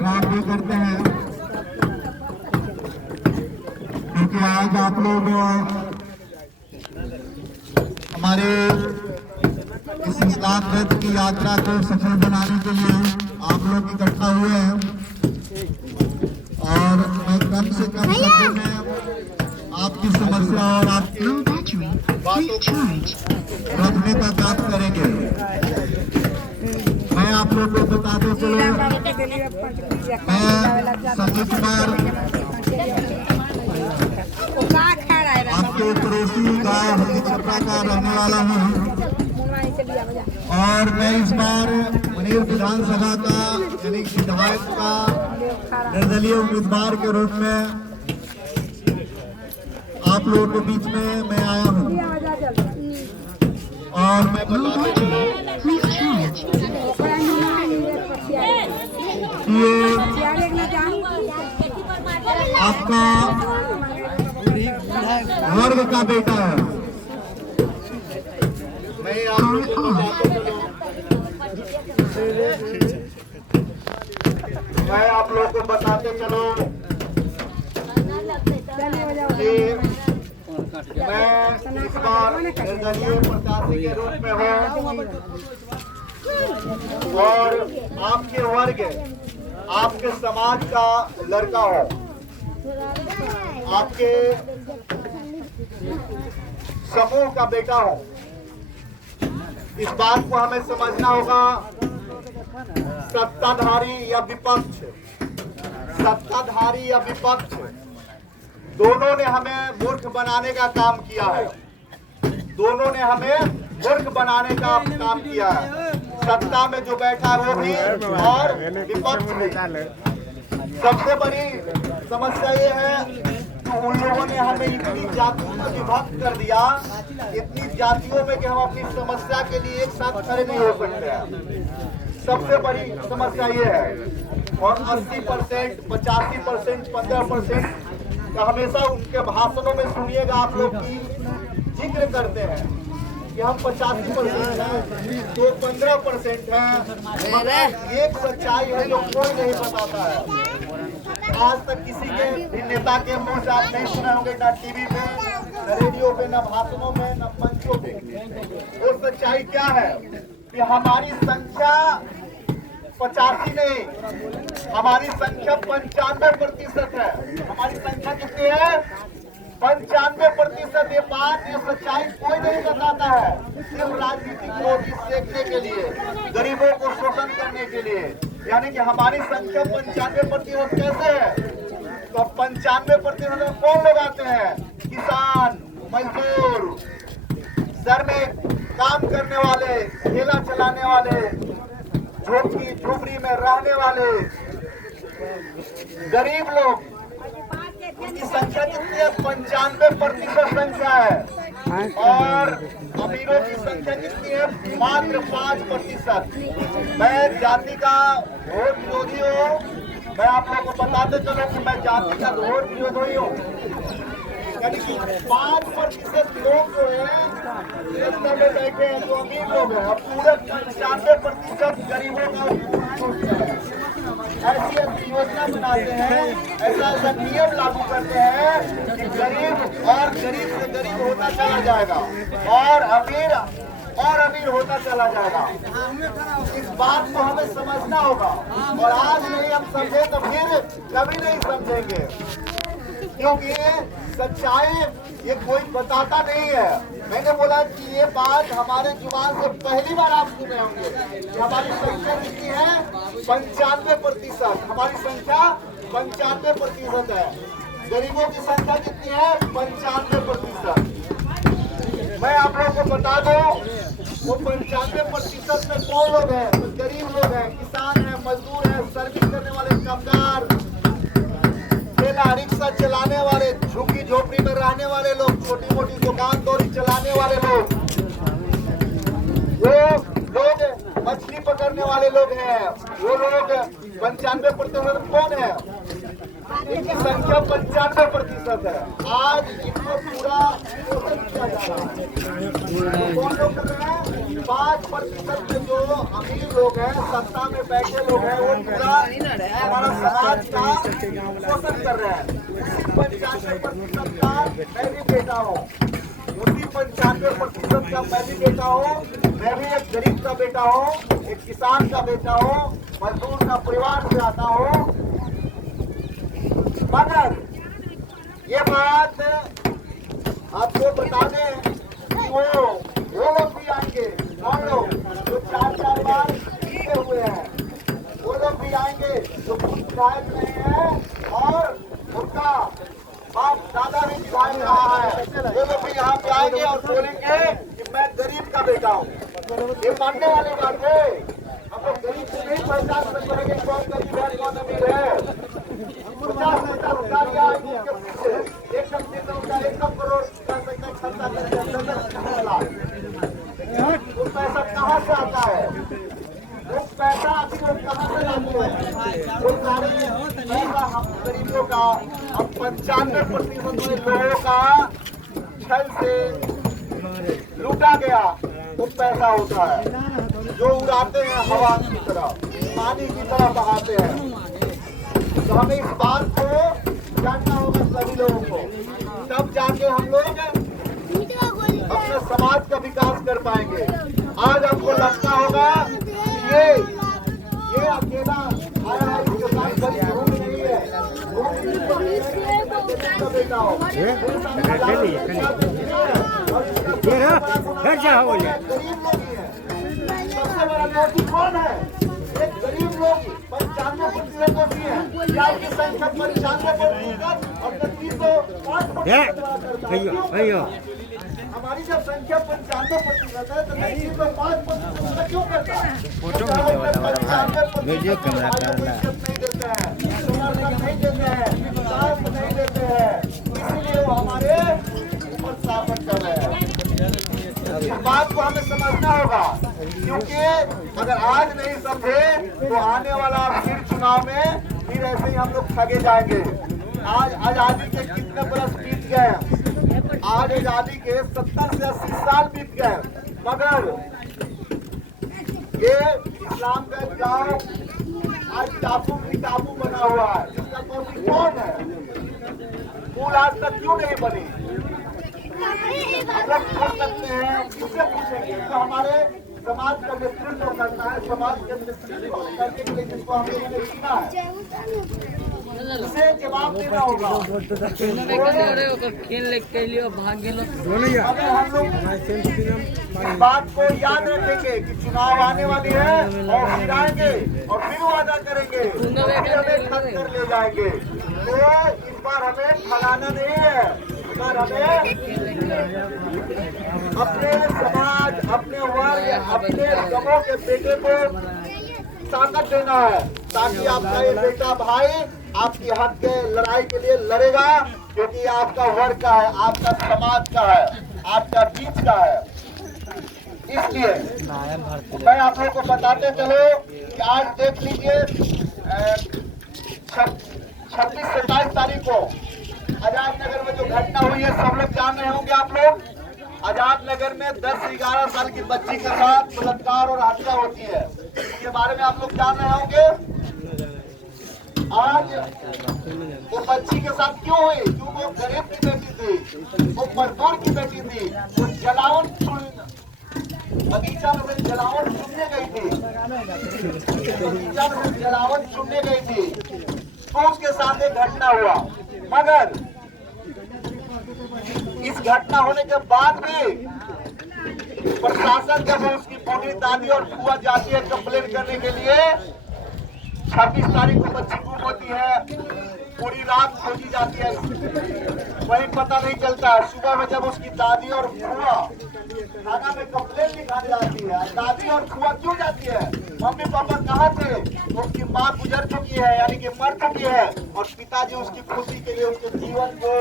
खराब भी करते हैं, क्योंकि आज आप लोग हमारे इस स्नान रथ की यात्रा को सफल बनाने के लिए आप लोग इकट्ठा हुए हैं और मैं कम से कम शब्दों में आपकी समस्या और आपकी बातों को रखने का काम करेंगे। मैं आप लोग को बताते चलूं, मैं संजय कुमार आपके पड़ोसी गांव हल्दी छपरा का रहने वाला हूं और मैं इस बार मनेर विधानसभा का यानी विधायक का निर्दलीय उम्मीदवार के रूप में आप लोगों के बीच में मैं आया हूं और मैं बताता चलूं कि आपका वर्ग का बेटा है। मैं आप लोगों को बताते चलूं कि मैं इस बार निर्दलीय प्रत्याशी के रूप में हूँ और आपके वर्ग, आपके समाज का लड़का हो, आपके समूह का बेटा हो। इस बात को हमें समझना होगा, सत्ताधारी या विपक्ष, सत्ताधारी या विपक्ष दोनों ने हमें मूर्ख बनाने का काम किया है, दोनों ने हमें मूर्ख बनाने का काम किया है। सत्ता में जो बैठा है वो भी और विपक्ष भी। सबसे बड़ी समस्या ये है कि उन लोगों ने हमें इतनी जातियों में विभक्त कर दिया, इतनी जातियों में कि हम अपनी समस्या के लिए एक साथ खड़े नहीं हो सकते हैं। सबसे बड़ी समस्या ये है। और 80%, 85%, 15% का हमेशा उनके भाषणों में सुनिएगा आप लोग की जिक्र करते हैं कि हम 85% हैं, तो 15% हैं, मगर एक सच्चाई है जो कोई नहीं बताता है। आज तक किसी के भी नेता के मुंह से आप नहीं सुने होंगे, ना टीवी पे, ना रेडियो पे, ना भाषणों में, ना मंचों पे। वो सच्चाई क्या है कि हमारी संख्या 85 नहीं, हमारी संख्या 95% है। हमारी संख्या कितनी है? 95%। ये बात, ये सच्चाई कोई नहीं बताता है, सिर्फ राजनीतिक रोटी सेकने के लिए, गरीबों को शोषण करने के लिए। यानी कि हमारी संख्या 95% कैसे है? तो 95% में कौन लोग आते हैं? किसान, मजदूर, श्रमिक, काम करने वाले, ठेला चलाने वाले, झोपड़ी में रहने वाले गरीब लोग। इनकी संख्या कितनी है? 95% संख्या है। और अमीरों की संख्या कितनी है? मात्र 5%। मैं जाति का घोर विरोधी हूँ। मैं आप लोगों को बताते चलूं कि मैं जाति का घोर विरोधी हूँ। यानी कि 5% लोग जो है में बैठे हैं, जो अमीर लोग हैं, पूरे 95% गरीबों का ऐसी योजना बनाते हैं, ऐसा नियम लागू करते हैं कि गरीब और गरीब से गरीब होता चला जाएगा और अमीर होता चला जाएगा। इस बात को हमें समझना होगा और आज नहीं हम समझे तो फिर कभी नहीं समझेंगे, क्योंकि सच्चाई ये कोई बताता नहीं है। मैंने बोला कि ये बात हमारे जुबान से पहली बार आप सुने होंगे कि हमारी संख्या कितनी है? 95%। हमारी संख्या 95% है। गरीबों की संख्या कितनी है? 95%। मैं आप लोगों को बता दूं, वो 95% में कौन लोग हैं? गरीब लोग हैं, किसान हैं, मजदूर हैं, सर्विस करने वाले कामगार, ठेला रिक्शा चलाने वाले, झुग्गी झोपड़ी में रहने वाले लोग, छोटी मोटी दुकान दौरी चलाने वाले लोग, वो लोग मछली पकड़ने वाले लोग हैं। वो लोग 95% कौन है? इनकी संख्या 95% है। आज इनको पूरा शोषण किया जा रहा है। कौन लोग कर रहे हैं? 5% के जो अमीर लोग हैं, सत्ता में बैठे लोग हैं, वो पूरा हमारा समाज का शोषण कर रहे हैं। 95% का मैं भी बेटा हूँ, उसी 95% का मैं भी बेटा हूँ। मैं भी एक गरीब का बेटा हूँ, एक किसान का बेटा हूँ, मजदूर का परिवार से आता हूँ। मगर ये बात आपको बता दें कि वो लोग भी आएंगे। कौन लोग? जो 4 बार जीते हुए हैं, वो लोग भी आएंगे जो कुछ विधायक नहीं है और उनका बाप दादा भी विधायक रहा है। वो लोग भी यहाँ पे आएंगे और बोलेंगे कि मैं गरीब का बेटा हूँ। ये मानने वाली बात है। हम लोग गरीब को नहीं पहचान सकते कौन गरीब है कौन अमीर है। 50 पैसा उठा लिया इसके पीछे 1 करोड़ का खर्चा करके वो पैसा कहाँ से आता है? वो पैसा आखिर लोग कहाँ से लाते हैं? वो सारे पैसा हम गरीबों का, हम 95% लोगों का छल से लूटा गया वो पैसा होता है, जो उड़ाते हैं हवा की तरह, पानी की तरह बहाते हैं। तो हमें इस बात को जानना होगा सभी लोगों को, तब जाके हम लोग अपने समाज का विकास कर पाएंगे। आज आपको लगता होगा ये अकेला आया है, इसके साथ बड़ी भूख नहीं है, बेटा हो गरीब लोग ही है। सबसे बड़ा मोदी कौन है? एक गरीब लोग 95% मोदी है। क्या की संख्या 95% और 5%? हमारी जब संख्या 95% है तो 5% क्यों करता है? फोटो नहीं देते हैं, नहीं देते हैं, साथ नहीं देते हैं, इसीलिए वो हमारे ऊपर शासन कर रहे हैं। इस बात को हमें समझना होगा, क्योंकि अगर आज नहीं समझे तो आने वाला फिर चुनाव में फिर ऐसे ही हम लोग ठगे जाएंगे। आज आजादी के कितने बरस बीत गए? आज आजादी के 70 से 80 साल बीत गए, मगर ये इस्लाम का गांव आज टापू बना हुआ है। इसका कौन है? पुल आज तक क्यों नहीं बनी? हम लोग पूछ सकते हैं, किससे पूछेंगे? तो हमारे समाज का नेतृत्व करना है, समाज के नेतृत्व करने के लिए जिसको हम लोगों ने चुना है उसे जवाब देना होगा। अगर हम लोग इस बात को याद रखेंगे कि चुनाव आने वाली है और फिर आएंगे और फिर वादा करेंगे, हमें खत कर ले जाएंगे, तो इस बार हमें फलाना नहीं है। इस बार हमें अपने समाज, अपने वर्ग, अपने समूह के बेटे को ताकत देना है, ताकि आपका ये बेटा भाई आपकी हक के लड़ाई के लिए लड़ेगा, क्योंकि आपका वर्ग का है, आपका समाज का है, आपका बीच का है। इसलिए मैं आप लोगों को बताते चलो कि आज देख लीजिए 26-27 तारीख को आजाद नगर में जो घटना हुई है, सब लोग जान रहे होंगे। आप लोग आजाद नगर में 10-11 साल की बच्ची के साथ बलात्कार और हत्या होती है, इसके बारे में आप लोग जान रहे होंगे। आज वो बच्ची के साथ क्यों हुई? क्यों? वो गरीब की बेटी थी, वो मजदूर की बेटी थी, वो बगीचा में जलावन चुनने गई थी, जलावन चुनने गई थी, तो उसके साथ एक घटना हुआ। मगर इस घटना होने के बाद भी प्रशासन जब उसकी बूढ़ी दादी और फुआ जाती है कंप्लेन करने के लिए, 26 तारीख को बच्ची गुम होती है, पूरी रात खोजी जाती है, वही पता नहीं चलता है। सुबह में जब उसकी दादी और फुआ थाना में कंप्लेन लिखाने जाती है, दादी और फुआ क्यों जाती है? मम्मी पापा कहाँ थे? उसकी माँ गुजर चुकी है, यानी कि मर चुकी है, और पिताजी उसकी खुशी के लिए, उसके जीवन को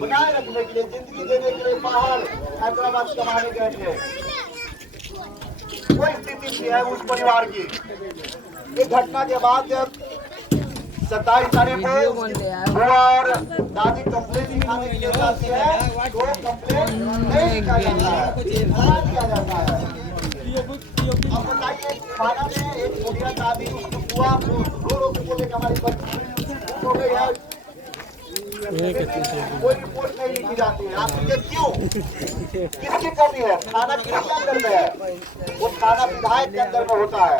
बनाए रखने के लिए, जिंदगी देने के लिए बाहर हैदराबाद कमाने गए थे। वो स्थिति थी है उस परिवार की। ये घटना के बाद जब 27 तारीख को और दादी कंप्लेन लिखाने के लिए जाती है तो कंप्लेन नहीं लिखा जाता है, मना किया जाता है। अब बताइए खाना में एक बुढ़िया दादी उसको बुआ रो रो के बोले कि हमारी बच्ची हो गई है, कोई रिपोर्ट नहीं लिखी जाती है। आपके क्यों, किसकी कमी है? थाना किसके अंदर में है? वो थाना विधायक के अंदर में होता है।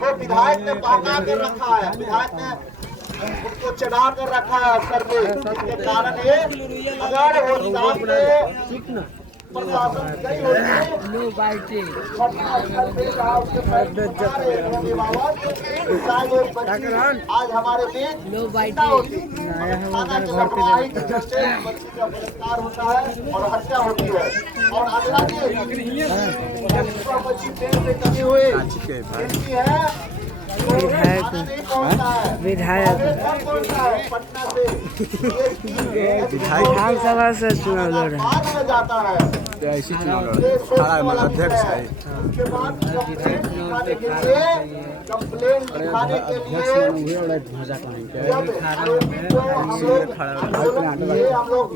तो विधायक ने बहका कर रखा है, विधायक ने उसको चढ़ा कर रखा है सर पे, जिसके कारण ये अगर वो निजाम में प्रशासन गई होती आज हमारे बीच होती थाना के लापरवाही के चलते बच्ची का बलात्कार होता है और हत्या होती है। और अगला दिन बच्ची पेड़ से कमी हुई है विधायक पटना से विधानसभा से चुनाव लड़ रहे बाद में जाता है, ऐसी चुनाव लड़ अध्यक्ष है। उसके बाद कंप्लेन लिखाने के लिए हम लोग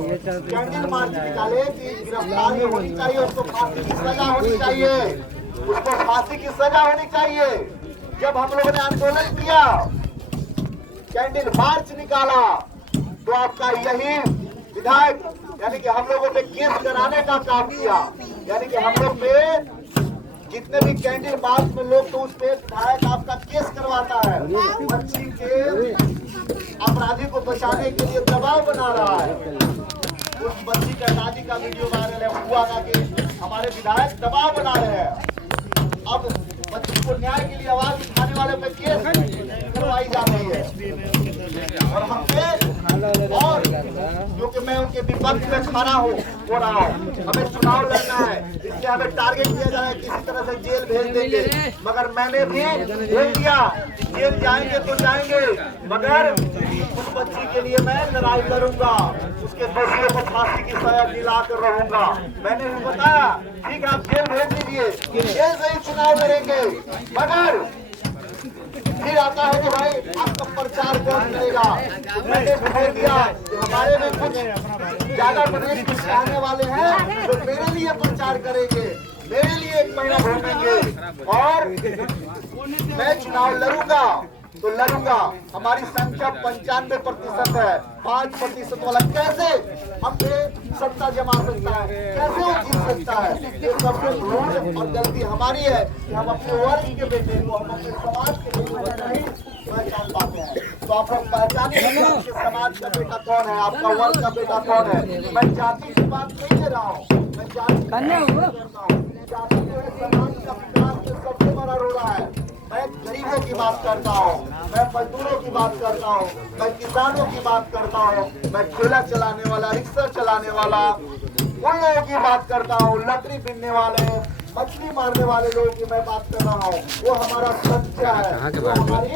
कैंडल मार्च निकाले कि गिरफ्तारी होनी चाहिए, उसको फांसी की सजा होनी चाहिए, उसको फांसी की सजा होनी चाहिए। जब हम लोगों ने आंदोलन किया, कैंडल मार्च निकाला, तो आपका यही विधायक यानी कि हम लोगों पे केस कराने का काम किया, यानी कि हम लोग पे जितने भी कैंडल मार्च में लोग तो उस पे विधायक आपका केस करवाता है, बच्ची के अपराधी को बचाने के लिए दबाव बना रहा है। उस बच्ची का दादी का वीडियो वायरल है, हुआ था कि हमारे विधायक दबाव बना रहे हैं। अब बच्ची को न्याय के लिए आवाज उठाने वाले पे केस करवाई जा रही है और हम पे और क्योंकि मैं उनके विपक्ष में खड़ा हो रहा हूँ, हमें चुनाव लड़ना है, इसलिए हमें टारगेट किया जा रहा है, किसी तरह से जेल भेज देंगे। मगर मैंने भी बोल दिया जेल जाएंगे तो जाएंगे, मगर उस बच्ची के लिए मैं लड़ाई लड़ूंगा, उसके दोषियों को फांसी की सजा दिला कर रहूंगा। मैंने भी बताया ठीक है आप जेल भेज दीजिए, जेल से ही चुनाव लड़ेंगे। मगर फिर आता है कि भाई आपका प्रचार कौन करेगा? तो मैंने बोल दिया कि हमारे में कुछ ज्यादा प्रदेश के चाहने वाले हैं तो मेरे लिए प्रचार करेंगे, मेरे लिए एक महीना घूमेंगे और मैं चुनाव लड़ूंगा तो लड़ूंगा। हमारी संख्या 95% है, 5% वाला कैसे हम पे सत्ता जमा सकता है, कैसे वो जीत सकता है? ये सबसे भूल और गलती हमारी है कि हम अपने वर्ग के बेटे को, हम अपने समाज के बेटे को नहीं पहचान पाते हैं। तो आप लोग पहचाने आपके समाज का बेटा कौन है, आपका वर्ग का बेटा कौन है। मैं जाति की बात नहीं कर रहा हूँ, मैं जाति जाति जो है समाज का विकास में सबसे बड़ा रोल है। मैं गरीबों की बात करता हूँ, मैं मजदूरों की बात करता हूँ, मैं किसानों की बात करता हूँ, मैं ठेला चलाने वाला, रिक्शा चलाने वाला उन लोगों की बात करता हूँ, लकड़ी बीनने वाले, मछली मारने वाले लोगों की मैं बात कर रहा हूँ। वो हमारा सच्चा है, वो हमारी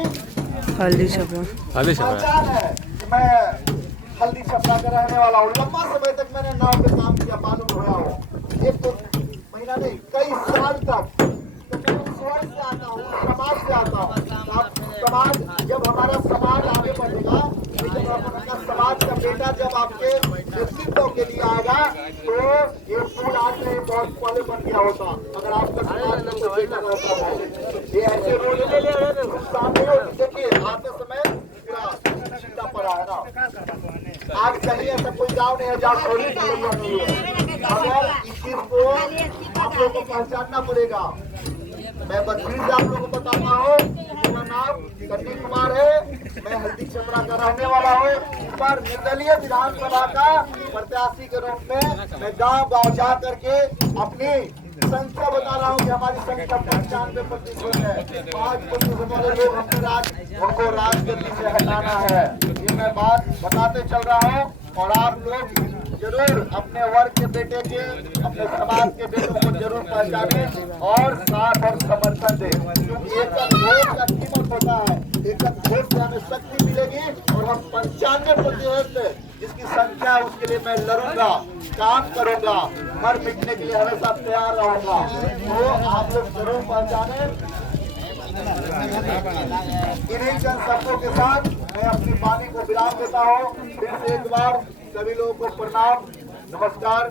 हल्दी छपरा पहचान है। मैं हल्दी छपरा का रहने वाला हूँ, लंबा समय तक मैंने नाव पे काम किया, मालूम हुआ हो, एक तो महीना नहीं कई साल तक। से आता हूँ, समाज से आता हूँ। समाज जब हमारा समाज आगे बढ़ेगा, लेकिन अपना समाज का बेटा जब आपके नेतृत्व के लिए आएगा तो ये फूल आज नहीं बहुत पहले बन गया होता। अगर आपका समाज में कोई बेटा रहता है, ये ऐसे रोड सामने देखिए आते समय सीधा पड़ा है ना। आज कहीं ऐसा कोई गाँव नहीं है जहाँ खोली नहीं है। अगर इस चीज को आप लोगों को पहचानना पड़ेगा। मैं बदली से आप लोगों को बताता हूँ, मेरा नाम कन्नी कुमार है, मैं हल्दी छपरा का रहने वाला हूँ। पर निर्दलीय विधानसभा का प्रत्याशी के रूप में मैं गांव-गांव जा करके अपनी संख्या बता रहा हूँ कि हमारी संख्या 95% है। 5% वाले लोग हमको राजगद्दी से हटाना है, ये मैं बात बताते चल रहा हूँ। और आप लोग जरूर अपने वर्ग के बेटे के, अपने समाज के बेटों को जरूर पहचाने और साथ और समर्थन दें, क्योंकि एक वोट का कीमत होता है, एक वोट से हमें शक्ति मिलेगी और हम 95% जिसकी संख्या है उसके लिए मैं लड़ूंगा, काम करूंगा, मर मिटने के लिए हमेशा तैयार रहूंगा। तो आप लोग जरूर पहचाने इन्हीं चंद शब्दों के साथ मैं अपनी वाणी को विराम देता हूँ। फिर से एक बार सभी लोगों को प्रणाम, नमस्कार।